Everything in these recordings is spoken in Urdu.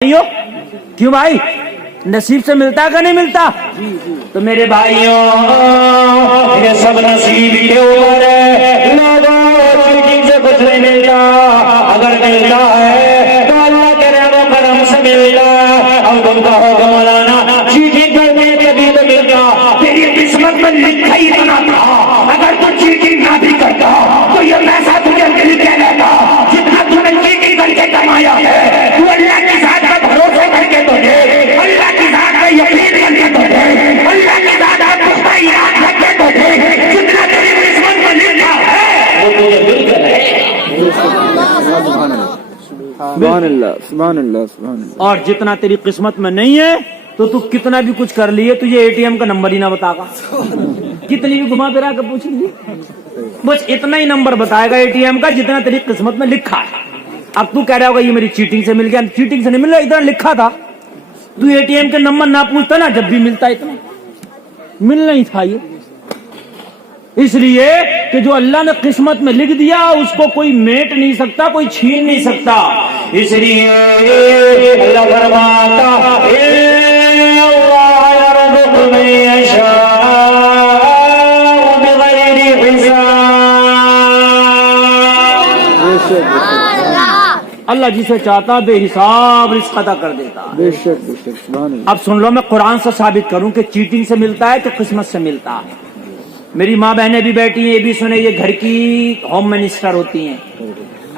کیوں بھائی نصیب سے ملتا ہے کہ نہیں ملتا؟ تو میرے بھائیوں یہ سب نصیب کے اوپر ہے، لوگوں چیز سے کچھ نہیں ملتا، اگر ملتا ہے تو اللہ کے رحم و کرم سے ملتا ہے۔ اور تم کا ہو مولانا چیٹنگ کرنے کبھی تو ملتا، تیری قسمت میں لکھا ہی اتنا تھا، اگر تو چیٹنگ نہ بھی کرتا تو یہ پیسہ تجھے مل کے رہتا، جتنا تو نے چیٹنگ کر کے کمایا ہے، تو اللہ کے ساتھ کا بھروسہ کر کے تجھے، اللہ کی ذات میں یقین کر کے تجھے، اللہ کی ذات آپ پختہ ایمان رکھ کے تجھے جتنا تیری قسمت میں لکھا ہے وہ تجھے مل کر رہے گا۔ سبحان اللہ سبحان اللہ سبحان اللہ۔ اور جتنا تیری قسمت میں نہیں ہے تو کتنا بھی کچھ کر لیے تجھے اے ٹی ایم کا نمبر ہی نہ بتا گا، کتنی بھی گھما پھرا کے پوچھ لیجیے، بس اتنا ہی نمبر بتائے گا اے ٹی ایم کا جتنا تیری قسمت میں لکھا ہے۔ اب تو کہہ رہا ہوگا یہ میری چیٹنگ سے مل گیا، چیٹنگ سے نہیں مل رہا، اتنا لکھا تھا، تو اے ٹی ایم کے نمبر نہ پوچھتا نا، جب بھی ملتا اتنا ملنا ہی تھا۔ یہ اس لیے کہ جو اللہ نے قسمت میں لکھ دیا اس کو کوئی میٹ نہیں سکتا، کوئی چھین نہیں سکتا۔ اس لیے اللہ فرماتا اللہ یرزق من یشاء بغیر حساب، اللہ جسے چاہتا بے حساب رزق عطا کر دیتا۔ بے شک بے شک سبحان اللہ۔ اب سن لو، میں قرآن سے ثابت کروں کہ چیٹنگ سے ملتا ہے کہ قسمت سے ملتا ہے۔ میری ماں بہنیں بھی بیٹھی ہیں، یہ بھی سنیں، یہ گھر کی ہوم منسٹر ہوتی ہیں،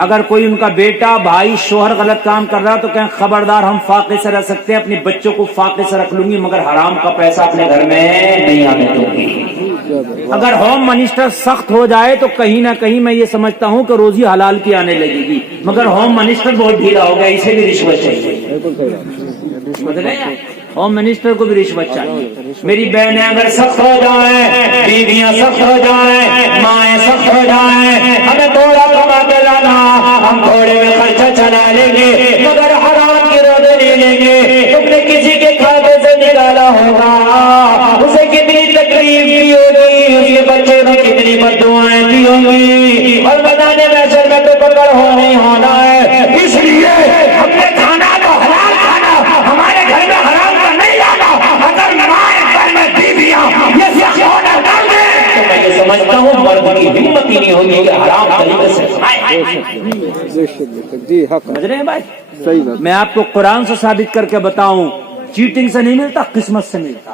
اگر کوئی ان کا بیٹا بھائی شوہر غلط کام کر رہا تو کہیں خبردار ہم فاقے سے رہ سکتے ہیں، اپنے بچوں کو فاقے سے رکھ لوں گی مگر حرام کا پیسہ اپنے گھر میں نہیں آنے دوں گی۔ اگر ہوم منسٹر سخت ہو جائے تو کہیں نہ کہیں میں یہ سمجھتا ہوں کہ روزی حلال کی آنے لگے گی، مگر ہوم منسٹر بہت ڈھیلا ہو گیا، اسے بھی رشوت چاہیے، ہوم منسٹر کو بھی رشوت چاہیے۔ میری بہنیں اگر سخت ہو جائیں، بیویاں سخت ہو جائیں، مائیں سخت ہو جائیں، ہمیں تھوڑا کما کے لانا، ہم تھوڑے میں خرچہ چلا لیں گے مگر حرام کی روزے نہیں لیں گے۔ تم نے کسی کے کھاتے سے نکالا ہوگا، اسے کتنی تکلیف دی ہوگی، اس کے بچے میں کتنی بددعائیں دی ہوگی، اور بتانے میں اصل میں تو پکڑ ہو نہیں ہونا ہے۔ اس لیے ہم نے کھانا تو حلال کھانا، ہمارے گھر میں حرام کا نہیں لانا۔ اگر مائیں گھر میں بیویاں یہ سخت آرڈر ڈال دیں تو میں یہ سمجھتا ہوں مرد کی ہمت ہی نہیں ہوگی کہ حرام طریقے سے بے شک بے شک جی حق سمجھ رہے ہیں بھائی؟ صحیح بات۔ میں آپ کو قرآن سے ثابت کر کے بتاؤں، چیٹنگ سے نہیں ملتا، قسمت سے ملتا۔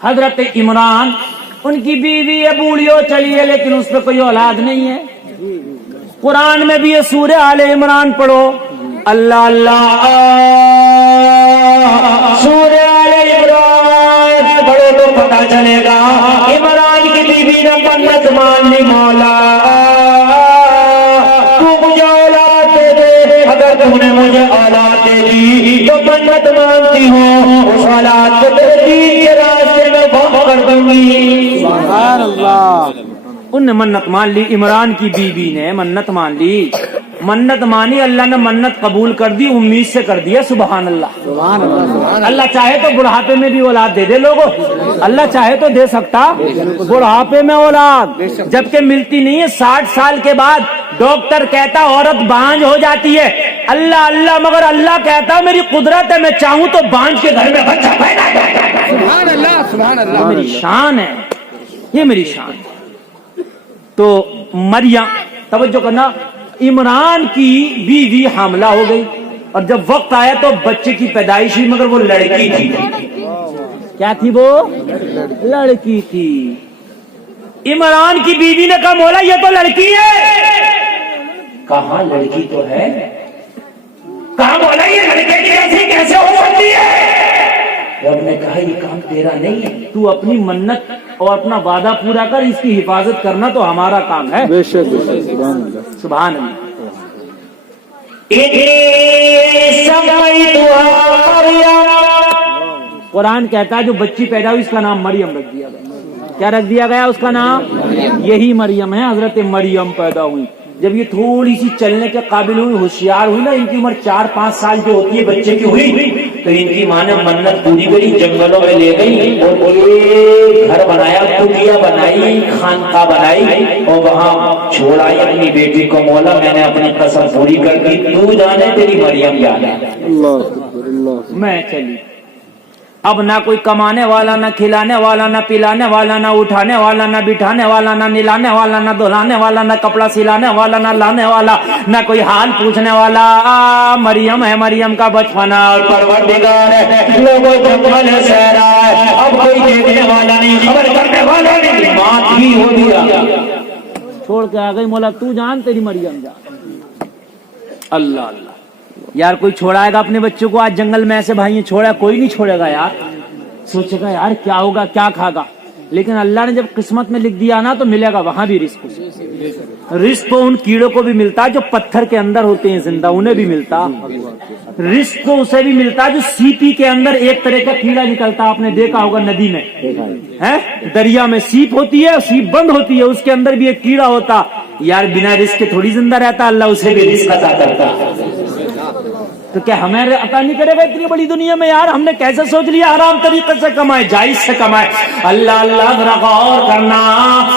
حضرت عمران، ان کی بیوی ہے، بوڑھی ہو چلی ہے لیکن اس پہ کوئی اولاد نہیں ہے۔ قرآن میں بھی یہ سورہ آل عمران پڑھو، اللہ اللہ سورہ آل عمران پڑھو تو پتہ چلے گا۔ عمران کی بیوی نے منت مان لی، مولا تو مجھے اولاد دے دے، اگر تم نے مجھے اولاد دے دی تو منت مانتی ہوں اس اولاد کو تیرے دین کے راستے میں وقف کر دوں گی۔ سبحان اللہ۔ ان نے منت مان لی، عمران کی بیوی نے منت مان لی، منت مانی، اللہ نے منت قبول کر دی، امید سے کر دیا۔ سبحان اللہ سبحان اللہ سبحان اللہ چاہے تو بڑھاپے میں بھی اولاد دے دے لوگوں، اللہ چاہے تو دے سکتا بڑھاپے میں اولاد، جبکہ ملتی نہیں ہے۔ 60 سال کے بعد ڈاکٹر کہتا عورت بانجھ ہو جاتی ہے، اللہ اللہ، مگر اللہ کہتا میری قدرت ہے، میں چاہوں تو بانجھ کے گھر میں بچہ پیدا کر دوں۔ سبحان اللہ سبحان یہ اللہ۔ میری شان ہے، یہ میری شان ہے۔ تو مریم، توجہ کرنا، عمران کی بیوی حاملہ ہو گئی اور جب وقت آیا تو بچے کی پیدائش ہوئی، مگر وہ لڑکی تھی۔ کیا تھی وہ؟ لڑکی تھی۔ عمران کی بیوی نے کہا مولا یہ تو لڑکی ہے۔ کہاں لڑکی تو ہے، کہاں مولا یہ لڑکے کی ایسی کیسے ہو سکتی ہے؟ رب نے کہا یہ کام تیرا نہیں ہے، تو اپنی منت اور اپنا وعدہ پورا کر، اس کی حفاظت کرنا تو ہمارا کام ہے۔ بے شک بے شک سبحان اللہ۔ سبحان اللہ۔ قرآن کہتا ہے جو بچی پیدا ہوئی اس کا نام مریم رکھ دیا گیا۔ کیا رکھ دیا گیا اس کا نام؟ یہی مریم ہے، حضرت مریم پیدا ہوئی۔ جب یہ تھوڑی سی چلنے کے قابل ہوئی، ہوشیار ہوئی نا، ان کی عمر 4-5 سال جو ہوتی ہے بچے کی ہوئی، تو ان کی ماں نے منت پوری کری، جنگلوں میں لے گئی اور ایک گھر بنایا، کٹیا بنائی، خانقاہ بنائی اور وہاں چھوڑائی اپنی بیٹی کو، مولا میں نے اپنی قسم پوری کر دی، تو جانے تیری مریم جانے۔ اللہ اکبر، اللہ اکبر۔ میں چلی، اب نہ کوئی کمانے والا، نہ کھلانے والا، نہ پلانے والا، نہ اٹھانے والا، نہ بٹھانے والا، نہ نلانے والا، نہ دھلانے والا، نہ کپڑا سلانے والا، نہ لانے والا، نہ کوئی حال پوچھنے والا۔ مریم ہے، مریم کا بچپنا اور پروردگار ہے، لوگوں جنگل سہرا ہے، اب کوئی دیکھنے والا نہیں، خبر کرنے والا نہیں، مات ہی ہو گیا، چھوڑ کے آ گئی، مولا تو جان تیری مریم جان۔ اللہ اللہ، یار کوئی چھوڑائے گا اپنے بچوں کو آج جنگل میں ایسے بھائی چھوڑا؟ کوئی نہیں چھوڑے گا یار، سوچے گا یار کیا ہوگا، کیا کھا گا، لیکن اللہ نے جب قسمت میں لکھ دیا نا تو ملے گا وہاں بھی رزق۔ رزق تو ان کیڑوں کو بھی ملتا جو پتھر کے اندر ہوتے ہیں زندہ، انہیں بھی ملتا۔ رزق تو اسے بھی ملتا جو سیپی کے اندر ایک طرح کا کیڑا نکلتا، آپ نے دیکھا ہوگا ندی میں ہے، دریا میں سیپ ہوتی ہے، سیپ بند ہوتی ہے، اس کے اندر بھی ایک کیڑا ہوتا، یار بنا رزق کے تھوڑی زندہ رہتا، اللہ اسے بھی رزق عطا کرتا۔ تو کیا ہمیں عطا نہیں کرے گا اتنی بڑی دنیا میں؟ یار ہم نے کیسے سوچ لیا حرام طریقے سے کمائے، جائز سے کمائے؟ اللہ اللہ، ذرا غور کرنا۔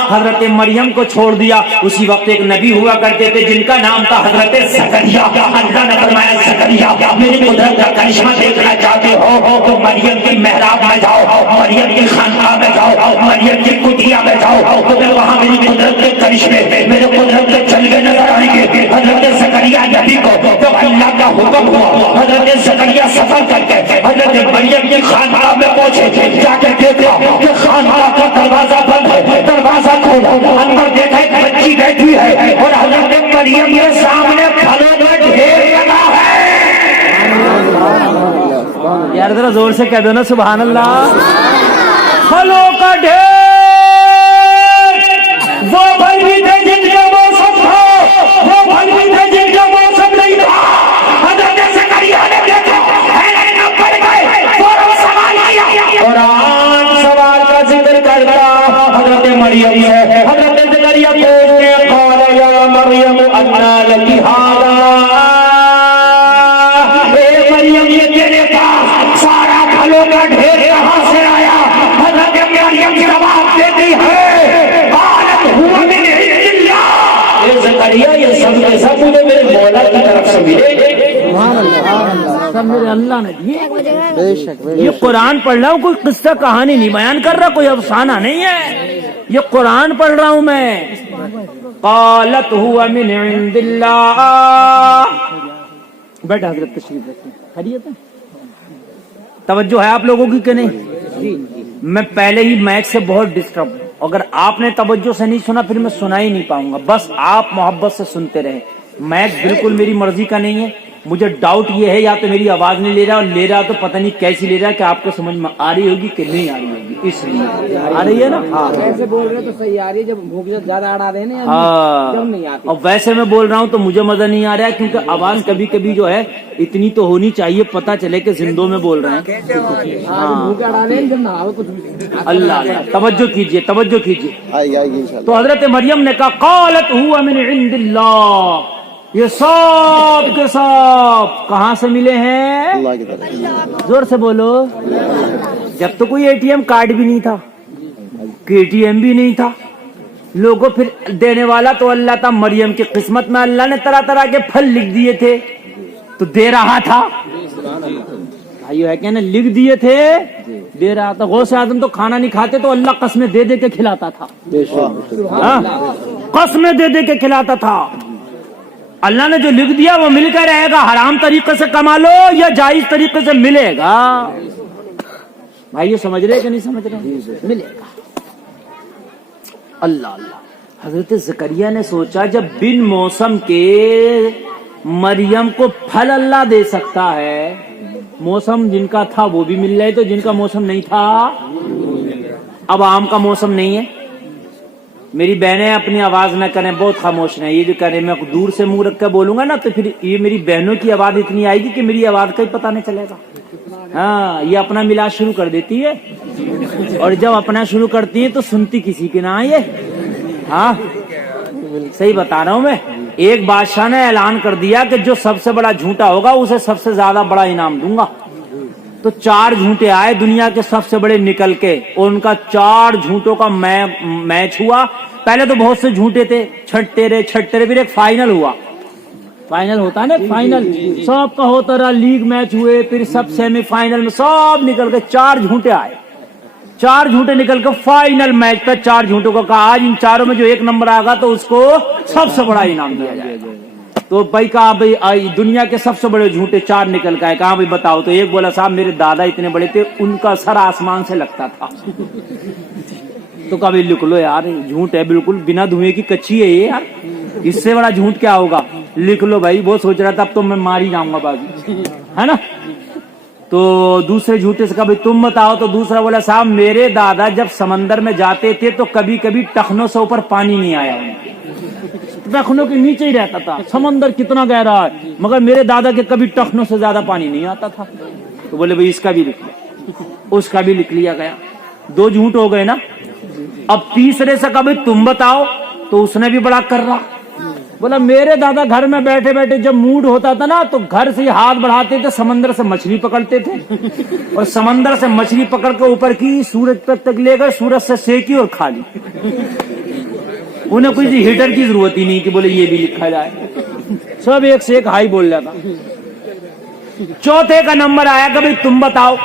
حضرت مریم کو چھوڑ دیا، اسی وقت ایک نبی ہوا کرتے تھے جن کا نام تھا حضرت زکریا۔ اللہ نے فرمایا زکریا میری قدرت کا کرشمہ دیکھنا چاہتے ہو تو مریم کی محراب میں جاؤ، مریم کی خانقاہ میں جاؤ، مریم کی کٹیا میں جاؤ، تمہیں وہاں میری قدرت کے کرشمے، میرے قدرت کے جلوے نظر آئیں گے۔ حضرت زکریا نبی کو جب اللہ کا حکم ہوا، حضرت زکریا سفر کر کے حضرت مریم کی خانقاہ میں پہنچے، جا کے دیکھا کہ خانقاہ کا دروازہ بند ہے، دروازہ کھولا، اندر دیکھا ایک بچی بیٹھی ہے اور حضرت مریم کے سامنے پھلوں کا ڈھیر لگا ہے۔ یار ذرا زور سے کہہ دو نا سبحان اللہ۔ پھلوں کا ڈھیر، وہ پھل بھی تھے جن کا موسم تھا، وہ پھل بھی تھے جن کا موسم نہیں تھا۔ حضرت زکریا نے دیکھا، حیران نہ پڑ گئے، فوراً سوال کیا، قرآن سوال کا ذکر کرتا حضرت مریم سے۔ حضرت زکریا پوچھتے قال یا مریم انا لکی ھذا، اے مریم یہ تیرے پاس سارا پھلوں کا ڈھیر کہاں سے آیا؟ حضرت مریم جواب دیتی ہے قالت هو من عند اللہ، اے زکریا یہ سب کے سب مجھے میرے مولا کی طرف سے ملے، سب میرے اللہ نے دیے۔ بے شک، بے یہ قرآن پڑھ رہا ہوں، کوئی قصہ کہانی نہیں بیان کر رہا، کوئی افسانہ نہیں ہے، یہ قرآن پڑھ رہا ہوں میں۔ قالت هو من عند اللہ، بیٹھا حضرت تشریف رکھیں، خیریت ہے؟ توجہ ہے آپ لوگوں کی کہ نہیں؟ میں پہلے ہی میک سے بہت ڈسٹرب ہوں، اگر آپ نے توجہ سے نہیں سنا پھر میں سنا ہی نہیں پاؤں گا، بس آپ محبت سے سنتے رہیں۔ میک بالکل میری مرضی کا نہیں ہے، مجھے ڈاؤٹ یہ ہے یا تو میری آواز نہیں لے رہا، اور لے رہا تو پتہ نہیں کیسی لے رہا کہ آپ کو سمجھ میں آ رہی ہوگی کہ نہیں آ رہی ہوگی، اس لیے آ رہی ہے نا؟ ایسے بول رہے تو صحیح آ رہی ہے، جب بھوک زیادہ اڑا رہے ہیں ہاں، جب نہیں آتی، اور ویسے میں بول رہا ہوں تو مجھے مزہ نہیں آ رہا ہے، کیونکہ آواز کبھی کبھی جو ہے اتنی تو ہونی چاہیے، پتہ چلے کہ زندوں میں بول رہے ہیں۔ بھوک اڑا رہے ہیں جب نہ آؤ کچھ بھی۔ اللہ اللہ، توجہ کیجئے، توجہ کیجئے۔ آئے گی انشاءاللہ۔ تو حضرت مریم نے کہا قالت هو من عند اللہ، یہ سب کے سب کہاں سے ملے ہیں؟ اللہ کی طرف۔ زور سے بولو۔ جب تو کوئی اے ٹی ایم کارڈ بھی نہیں تھا، اے ٹی ایم بھی نہیں تھا، لوگوں پھر دینے والا تو اللہ تھا، مریم کی قسمت میں اللہ نے طرح طرح کے پھل لکھ دیے تھے تو دے رہا تھا۔ بھائیو ہے کہ نا، لکھ دیے تھے دے رہا تھا۔ غوث اعظم تو کھانا نہیں کھاتے تو اللہ قسمیں دے دے کے کھلاتا تھا، ہاں، قسمیں دے دے کے کھلاتا تھا۔ اللہ نے جو لکھ دیا وہ مل کر رہے گا، حرام طریقے سے کما لو یا جائز طریقے سے ملے گا۔ بھائی یہ سمجھ رہے کہ نہیں سمجھ رہے؟ ملے گا۔ اللہ اللہ، حضرت زکریا نے سوچا جب بن موسم کے مریم کو پھل اللہ دے سکتا ہے، موسم جن کا تھا وہ بھی مل رہے، تو جن کا موسم نہیں تھا، اب آم کا موسم نہیں ہے۔ میری بہنیں اپنی آواز نہ کریں، بہت خاموش ہیں، یہ جو کریں میں دور سے منہ رکھ کے بولوں گا نا تو پھر یہ میری بہنوں کی آواز اتنی آئے گی کہ میری آواز کا ہی پتہ نہیں چلے گا۔ ہاں، یہ اپنا ملا شروع کر دیتی ہے، اور جب اپنا شروع کرتی ہے تو سنتی کسی کی نہ یہ۔ ہاں صحیح بتا رہا ہوں میں۔ ایک بادشاہ نے اعلان کر دیا کہ جو سب سے بڑا جھوٹا ہوگا اسے سب سے زیادہ بڑا انعام دوں گا۔ تو 4 جھوٹے آئے دنیا کے سب سے بڑے نکل کے، اور ان کا 4 جھوٹوں کا میچ ہوا. پہلے تو بہت سے جھوٹے تھے، چھٹتے رہے پھر ایک فائنل ہوا. فائنل ہوتا ہے نا، فائنل سب کا ہوتا رہا، لیگ میچ ہوئے، پھر سب سیمی فائنل میں سب نکل کے 4 جھوٹے آئے. 4 جھوٹے نکل کے فائنل میچ پہ 4 جھوٹوں کو کہا آج ان چاروں میں جو ایک نمبر آگا تو اس کو سب سے بڑا انعام دیا جائے گا. تو بھائی کہا بھائی دنیا کے سب سے بڑے جھوٹے 4 نکل کے آئے، کہاں بھائی بتاؤ. تو ایک بولا صاحب میرے دادا اتنے بڑے تھے، ان کا سر آسمان سے لگتا تھا. تو کبھی لکھ لو یار، جھوٹ ہے بالکل بنا دھوئے کی کچی ہے یہ یار، اس سے بڑا جھوٹ کیا ہوگا. لکھ لو بھائی. وہ سوچ رہا تھا اب تو میں مار ہی جاؤں گا بازی، ہے نا. تو دوسرے جھوٹے سے کہا بھائی تم بتاؤ. تو دوسرا بولا صاحب میرے دادا جب سمندر میں جاتے تھے تو کبھی کبھی ٹخنوں سے اوپر پانی نہیں آیا، ٹخنوں کے نیچے ہی رہتا تھا. سمندر کتنا گہرا ہے مگر میرے دادا کے کبھی ٹخنوں سے زیادہ پانی نہیں آتا تھا. تو بولے بھائی اس کا بھی لکھ لیا، اس کا بھی لکھ لیا گیا. 2 جھوٹ ہو گئے نا. اب تیسرے سے کہا بھائی تم بتاؤ. تو اس نے بھی بڑا کر رہا، بولا میرے دادا گھر میں بیٹھے بیٹھے جب موڈ ہوتا تھا نا تو گھر سے ہاتھ بڑھاتے تھے، سمندر سے مچھلی پکڑتے تھے، اور سمندر سے مچھلی پکڑ کے اوپر کی سورج تک لے گئے، سورج سے سیکی اور کھا لی. انہیں کوئی ہیٹر کی ضرورت ہی نہیں کہ بولے یہ بھی لکھا جائے، سب ایک سے ایک ہائی بول جاتا. چوتھے کا نمبر آیا کہ بھائی تم بتاؤ.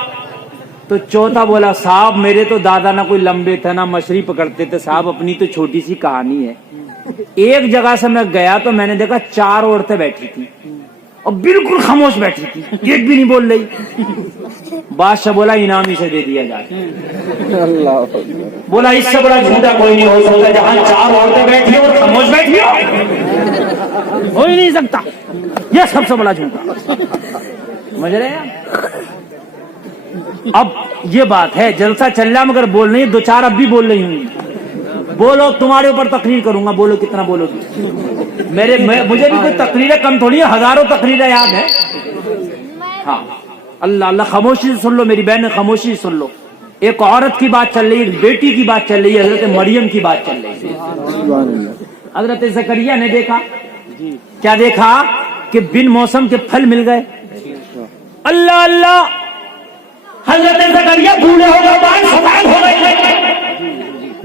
تو چوتھا بولا صاحب میرے تو دادا نہ کوئی لمبے تھے نہ مچھلی پکڑتے تھے صاحب، اپنی تو چھوٹی سی کہانی ہے. ایک جگہ سے میں گیا تو میں نے دیکھا 4 عورتیں بیٹھی تھی اور بالکل خاموش بیٹھی تھی، ایک بھی نہیں بول رہی. بادشاہ بولا انعام اسے دے دیا جائے. بولا اس سے بڑا جھوٹا کوئی نہیں ہو سکتا، جہاں 4 عورتیں بیٹھی اور خاموش بیٹھی ہو ہی نہیں سکتا، یہ سب سے بڑا جھوٹا. سمجھ رہے ہیں؟ اب یہ بات ہے جلسہ چل رہا مگر بول نہیں، 2-4 اب بھی بول رہی ہوں. بولو تمہارے اوپر تقریر کروں گا، بولو کتنا بولو گی. مجھے بھی کوئی تقریریں کم تھوڑی ہے، ہزاروں تقریریں یاد ہیں. ہاں اللہ اللہ، خاموشی سے سن لو میری بہن، خاموشی سے سن لو. ایک عورت کی بات چل رہی ہے، ایک بیٹی کی بات چل رہی ہے، حضرت مریم کی بات چل رہی ہے. حضرت زکریا نے دیکھا، کیا دیکھا کہ بن موسم کے پھل مل گئے. اللہ اللہ، حضرت زکریا بوڑھے ہو گئے، بال سفید ہو گئے.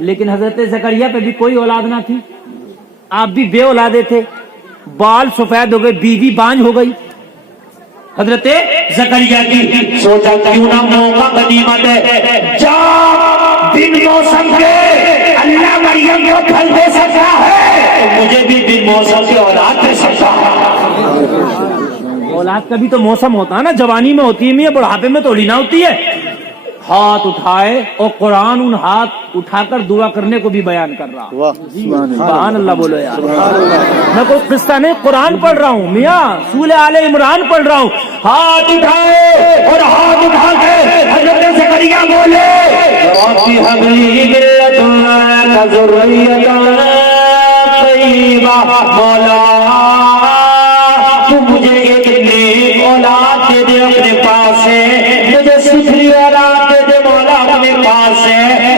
لیکن حضرت زکریا پہ بھی کوئی اولاد نہ تھی، آپ بھی بے اولادے تھے، بال سفید ہو گئے، بیوی بانجھ ہو گئی. حضرت زکریا کی سوچا کیوں نہ موقع غنیمت ہے، جا بن موسم کے اللہ مریم کو پھل دے سکتا ہے، مجھے بھی بن موسم سے اولاد دے سکتا ہے. اولاد کا بھی تو موسم ہوتا ہے نا، جوانی میں ہوتی ہے، بڑھاپے میں تھوڑی نہ ہوتی ہے. ہاتھ اٹھائے اور قرآن ان ہاتھ اٹھا کر دعا کرنے کو بھی بیان کر رہا. سبحان اللہ بولو یار. میں کوئی قصہ نہیں، قرآن پڑھ رہا ہوں میاں، سورہ آل عمران پڑھ رہا ہوں. ہاتھ اٹھائے اور ہاتھ اٹھا کے حضرت زکریا بولے ربی ہب لی من لدنک ذریۃ طیبہ، مولا تو مجھے ایک نیک اولاد دے دے اپنے پاس سے، مجھے ستھری اولاد دے دے مولا اپنے پاس سے.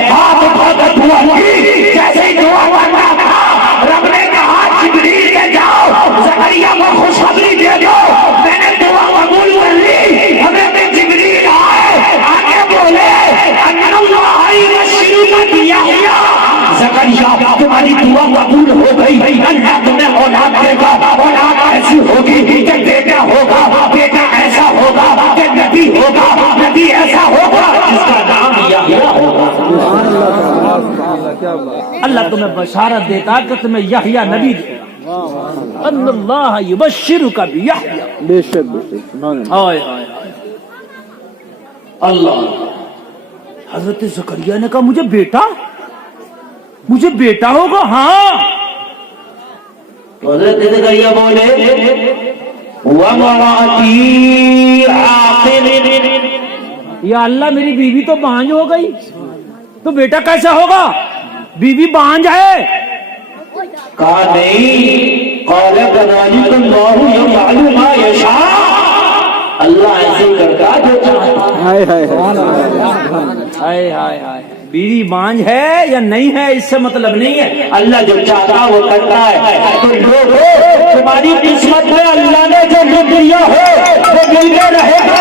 ہاتھ اٹھا کر دعا کی، جیسے ہی دعا کرنا تھا رب نے کہا جبریل کے جاؤ زکریا کو خوشخبری دے دو میں نے دعا قبول کر لی. حضرت جبریل آئے، آگے بولے ان اللہ یبشرک بیحییٰ، زکریا تمہاری دعا قبول ہو گئی، اللہ تمہیں اولاد دے گا. اولاد ایسی ہوگی کہ بیٹا ہوگا، بیٹا ایسا ہوگا کہ نبی ہوگا، نبی ایسا ہوگا جس کا نام یحییٰ ہوگا. اللہ تمہیں بشارت دیتا کہ تمہیں یحییٰ نبی دے گا. اللہ یبشرک بیحییٰ. بے شک بے شک. ہائے ہائے اللہ. حضرت زکریا نے کہا مجھے بیٹا ہوگا. ہاں. حضرت زکریا بولے وَمَرَأَتِي عَاقِرٌ، یا اللہ میری بیوی تو بانجھ ہو گئی تو بیٹا کیسا ہوگا، بیوی بانجھ ہے. کہا نہیں، قَالَ كَذَلِكَ اللَّهُ يَفْعَلُ مَا يَشَاءُ، اللہ ایسے کرتا جو چاہتا. ہائے ہائے ہائے ہائے ہائے. بیوی بانجھ ہے یا نہیں ہے اس سے مطلب نہیں ہے، اللہ جو چاہتا وہ کرتا ہے. تو لوگوں تمہاری قسمت میں اللہ نے جو دیا ہے وہ ملتے رہے گا.